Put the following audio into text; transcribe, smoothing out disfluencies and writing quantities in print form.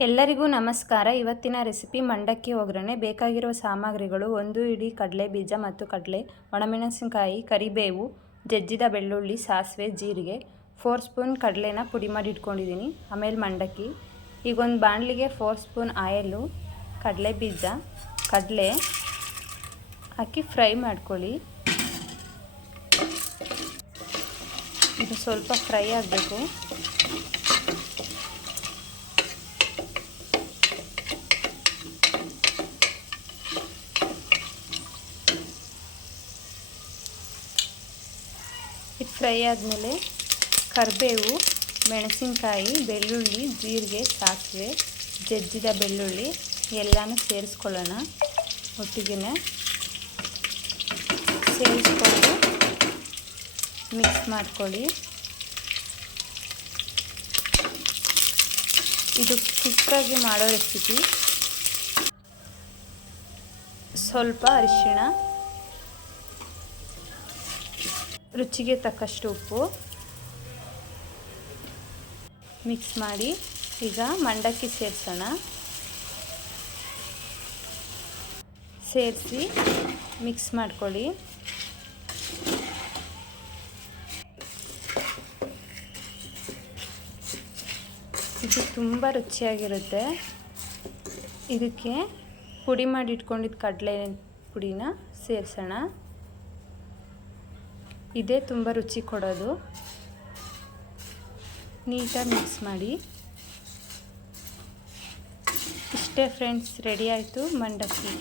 ಎಲ್ಲರಿಗೂ ನಮಸ್ಕಾರ. ಇವತ್ತಿನ ರೆಸಿಪಿ ಮಂಡಕ್ಕಿ ಒಗ್ಗರಣೆ. ಬೇಕಾಗಿರುವ ಸಾಮಗ್ರಿಗಳು: 1 ಇಡೀ ಕಡಲೆ ಬೀಜ ಮತ್ತು ಕಡಲೆ, ಒಣಮೆಣಸಿನಕಾಯಿ, ಕರಿಬೇವು, ಜಜ್ಜಿದ ಬೆಳ್ಳುಳ್ಳಿ, ಸಾಸಿವೆ, ಜೀರಿಗೆ, 4 ಸ್ಪೂನ್ ಕಡಲೆನ ಪುಡಿ ಮಾಡಿ ಇಟ್ಕೊಂಡಿದ್ದೀನಿ. ಆಮೇಲೆ ಮಂಡಕ್ಕಿ. ಈಗ ಒಂದು ಬಾಣಲಿಗೆ 4 ಸ್ಪೂನ್ ಆಯಿಲು, ಕಡಲೆ ಬೀಜ, ಕಡಲೆ ಹಾಕಿ ಫ್ರೈ ಮಾಡ್ಕೊಳ್ಳಿ. ಇದು ಸ್ವಲ್ಪ ಫ್ರೈ ಆಗಬೇಕು. ಇದು ಫ್ರೈ ಆದಮೇಲೆ ಕರಿಬೇವು, ಮೆಣಸಿನಕಾಯಿ, ಬೆಳ್ಳುಳ್ಳಿ, ಜೀರಿಗೆ, ಸಾಸಿವೆ, ಜಜ್ಜಿದ ಬೆಳ್ಳುಳ್ಳಿ ಎಲ್ಲನೂ ಸೇರಿಸ್ಕೊಳ್ಳೋಣ. ಒಟ್ಟಿಗೆ ಸೇರಿಸ್ಕೊಂಡು ಮಿಕ್ಸ್ ಮಾಡ್ಕೊಳ್ಳಿ. ಇದು ಕ್ವಿಕ್ಕಾಗಿ ಮಾಡೋ ರೆಸಿಪಿ. ಸ್ವಲ್ಪ ಅರಿಶಿಣ, ರುಚಿಗೆ ತಕ್ಕಷ್ಟು ಉಪ್ಪು ಮಿಕ್ಸ್ ಮಾಡಿ ಈಗ ಮಂಡಕ್ಕಿ ಸೇರಿಸೋಣ. ಸೇರಿಸಿ ಮಿಕ್ಸ್ ಮಾಡ್ಕೊಳ್ಳಿ. ಇದು ತುಂಬ ರುಚಿಯಾಗಿರುತ್ತೆ. ಇದಕ್ಕೆ ಪುಡಿ ಮಾಡಿ ಇಟ್ಕೊಂಡಿದ್ದ ಕಡಲೆ ಪುಡಿನ ಸೇರಿಸೋಣ. ಇದೇ ತುಂಬ ರುಚಿ ಕೊಡೋದು. ನೀಟಾಗಿ ಮಿಕ್ಸ್ ಮಾಡಿ. ಇಷ್ಟೇ ಫ್ರೆಂಡ್ಸ್, ರೆಡಿ ಆಯಿತು ಮಂಡಕ್ಕಿ.